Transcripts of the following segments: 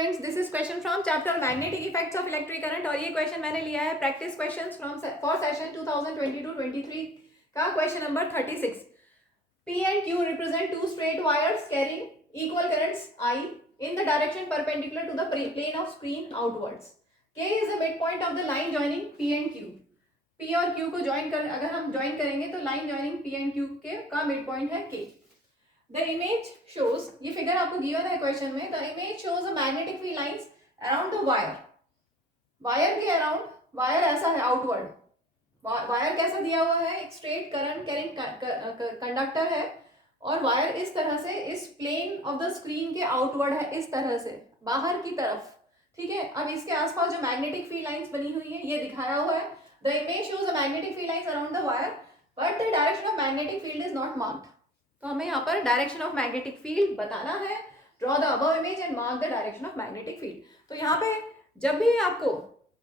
Students, this is question from chapter magnetic effects of electric current और ये question मैंने लिया है practice questions from for session 2022-23 का question number 36। P and Q represent two straight wires carrying equal currents I in the direction perpendicular to the plane of screen outwards. K is the midpoint of the line joining P and Q. P और Q को अगर हम join करेंगे तो line joining P and Q के का mid point है K. The image shows, ये फिगर आपको गिवन है क्वेश्चन में, the image shows a magnetic field lines around the wire. Wire के अराउंड, वायर ऐसा है आउटवर्ड, वायर कैसा दिया हुआ है, एक स्ट्रेट करंट कैरिंग कंडक्टर है और वायर इस तरह से इस प्लेन ऑफ द स्क्रीन के आउटवर्ड है, इस तरह से बाहर की तरफ, ठीक है। अब इसके आसपास जो मैग्नेटिक फील्ड लाइंस बनी हुई है ये दिखाया हुआ है. The image shows a magnetic field lines around the wire but the direction of magnetic field is not marked. तो हमें यहाँ पर डायरेक्शन ऑफ मैग्नेटिक फील्ड बताना है. Draw the above image and mark the direction of magnetic field. तो यहाँ पे जब भी आपको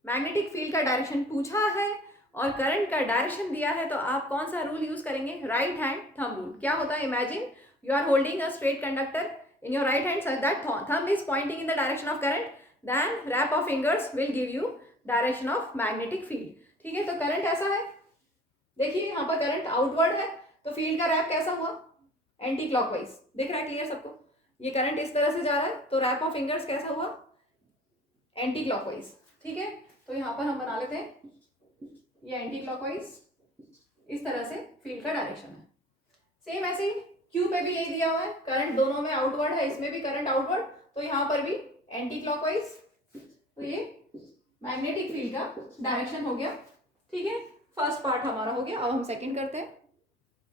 मैग्नेटिक फील्ड का डायरेक्शन पूछा है और करंट का डायरेक्शन दिया है तो आप कौन सा रूल यूज करेंगे? Right hand thumb rule. क्या होता है? Imagine you are holding a straight conductor in your right hand side, that thumb is pointing in the direction of current, then wrap of fingers will give you direction of magnetic field. ठीक है, तो current ऐसा है, देखिए यहाँ पर current outward है तो फील्ड का रैप कैसा हुआ? Anti clockwise. दिख रहा है क्लियर सबको? ये करंट इस तरह से जा रहा है तो रैप ऑफ फिंगर्स कैसा हुआ? Anti clockwise. ठीक है, तो यहाँ पर हम बना लेते हैं ये एंटी क्लॉकवाइज, इस तरह से फील्ड का डायरेक्शन है. सेम ऐसे ही क्यू पे भी यही दिया हुआ है, करंट दोनों में आउटवर्ड है, इसमें भी करंट आउटवर्ड, तो यहाँ पर भी एंटी क्लॉकवाइज. तो ये मैग्नेटिक फील्ड का डायरेक्शन हो गया. ठीक है, फर्स्ट पार्ट हमारा हो गया. अब हम सेकंड करते हैं.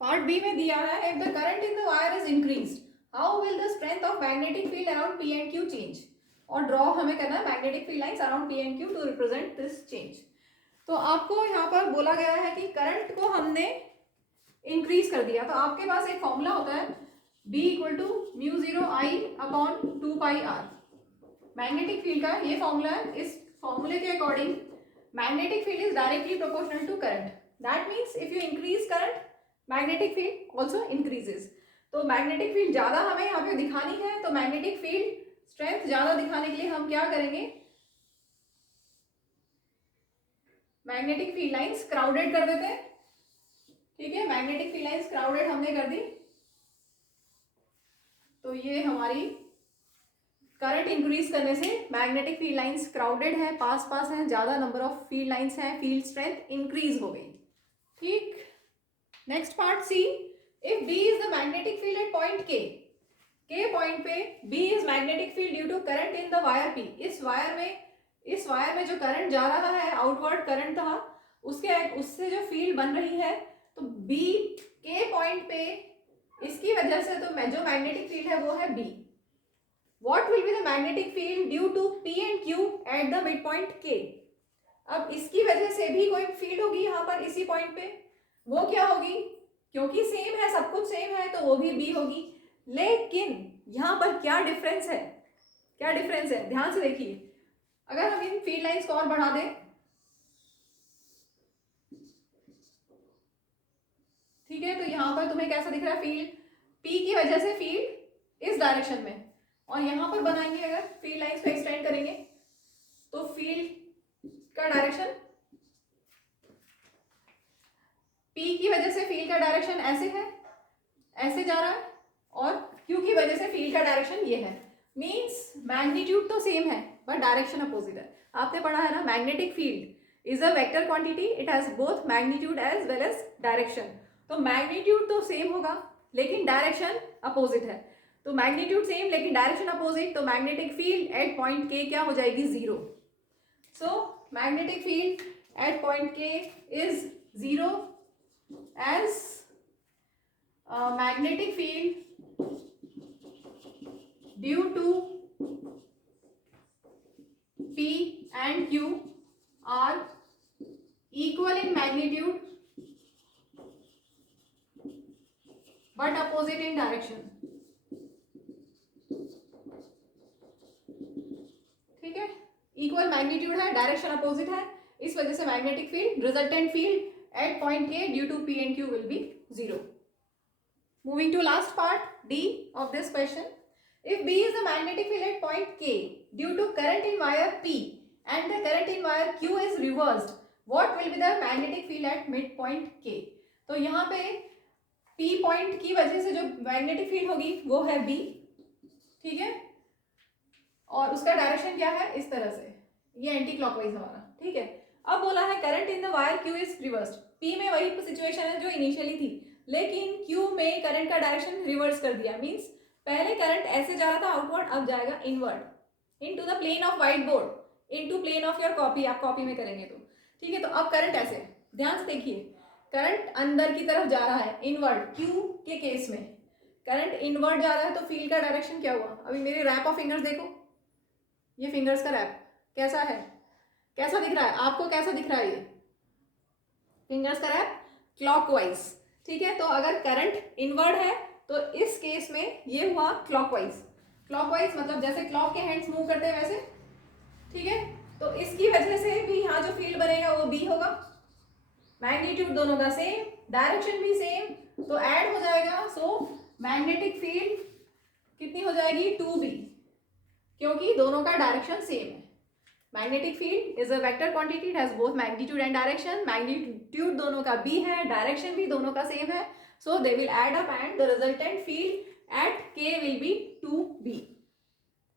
पार्ट बी में दिया है, if the current in the wire is increased how will the strength of magnetic field around P and Q change. और ड्रॉ हमें करना है magnetic field lines around P and Q to represent this change. तो आपको यहाँ पर बोला गया है कि करंट को हमने इंक्रीज कर दिया, तो आपके पास एक फॉर्मूला होता है B equal to mu 0 I upon 2 pi R. Magnetic field का ये फॉर्मूला है. इस फॉर्मूले के according magnetic field is directly proportional to current. That means if you increase current magnetic field also increases. तो मैग्नेटिक फील्ड ज्यादा हमें यहाँ पे दिखानी है, तो मैग्नेटिक फील्ड स्ट्रेंथ ज्यादा दिखाने के लिए हम क्या करेंगे? मैग्नेटिक फील्ड लाइंस क्राउडेड कर देते हैं. ठीक है, मैग्नेटिक फील्ड लाइंस क्राउडेड हमने कर दी, तो ये हमारी करंट इंक्रीज करने से मैग्नेटिक फील्ड लाइंस क्राउडेड है, पास पास है, ज्यादा नंबर ऑफ फील्ड लाइंस हैं, फील्ड स्ट्रेंथ इंक्रीज हो गई. ठीक, next part C. If B is the magnetic field at point K point पे B is magnetic field due to current in the wire P. इस wire में जो current जा रहा है, आउटवर्ड करंट था, उससे जो फील्ड बन रही है, तो B K पॉइंट पे इसकी वजह से तो जो मैग्नेटिक फील्ड है वो है B. What will be the magnetic field due to P and Q at the mid point K. अब इसकी वजह से भी कोई फील्ड होगी यहाँ पर इसी पॉइंट पे, वो क्या होगी? क्योंकि सेम है, सब कुछ सेम है, तो वो भी B होगी. लेकिन यहाँ पर क्या डिफरेंस है? क्या डिफरेंस है? ध्यान से देखिए. अगर हम इन फील्ड लाइंस को और बढ़ा दें, ठीक है, तो यहाँ पर तुम्हें कैसा दिख रहा है? फील्ड P की वजह से फील्ड इस डायरेक्शन में, और यहाँ पर बनाएंगे अगर फील्ड लाइंस को एक्सटेंड करेंगे तो फील्ड का डायरेक्शन, P की वजह से फील्ड का डायरेक्शन ऐसे है, ऐसे जा रहा है, और Q की वजह से फील्ड का डायरेक्शन ये है. मीन्स मैग्नीट्यूड तो सेम है बट डायरेक्शन अपोजिट है. आपने पढ़ा है ना, magnetic field is a vector quantity, it has both magnitude as well as direction. तो मैग्नीट्यूड तो सेम होगा लेकिन डायरेक्शन अपोजिट है. तो मैग्नीट्यूड सेम लेकिन डायरेक्शन अपोजिट, तो magnetic field at point K क्या हो जाएगी? 0. So magnetic field at point K is 0 as magnetic field due to P and Q are equal in magnitude but opposite in direction. ठीक है, equal magnitude है, direction opposite है, इस वजह से magnetic field, resultant field at point K due to P and Q will be 0. Moving to last part D of this question. If B is the magnetic field at point K due to current in wire P and the current in wire Q is reversed, what will be the magnetic field at midpoint K? तो यहाँ पे P point की वजह से जो magnetic field होगी वो है B, ठीक है, और उसका डायरेक्शन क्या है, इस तरह से, ये एंटी क्लॉकवाइज हमारा, ठीक है। अब बोला है current in the wire Q is reversed. P में वही सिचुएशन है जो इनिशियली थी, लेकिन Q में करंट का डायरेक्शन रिवर्स कर दिया। मींस पहले करंट ऐसे जा रहा था आउटवर्ड, अब जाएगा inward into the plane of white board, into plane of your copy, आप कॉपी में करेंगे तो, ठीक है। तो अब करंट ऐसे, ध्यान से देखिए, करंट अंदर की तरफ जा रहा है इनवर्ड, Q के केस में करंट इनवर्ड जा रहा है, तो फील्ड का डायरेक्शन क्या हुआ? अभी मेरे रैप ऑफ फिंगर्स देखो, ये फिंगर्स का रैप कैसा है, कैसा दिख रहा है आपको, कैसा दिख रहा है ये फिंगर्स का रैप? क्लॉकवाइज, ठीक है। तो अगर करंट इनवर्ड है तो इस केस में ये हुआ क्लॉकवाइज। क्लॉकवाइज मतलब जैसे क्लॉक के हैंड्स मूव करते हैं वैसे, ठीक है। तो इसकी वजह से भी यहाँ जो फील्ड बनेगा वो B होगा, मैग्नीट्यूड दोनों का सेम, डायरेक्शन भी सेम, तो ऐड हो जाएगा। सो मैग्नेटिक फील्ड कितनी हो जाएगी? 2B, क्योंकि दोनों का डायरेक्शन सेम है। Magnetic field is a vector quantity, it has both magnitude and direction. Magnitude दोनों का B है, डायरेक्शन भी दोनों का सेम है, so they will add up and the resultant field at K will be 2B।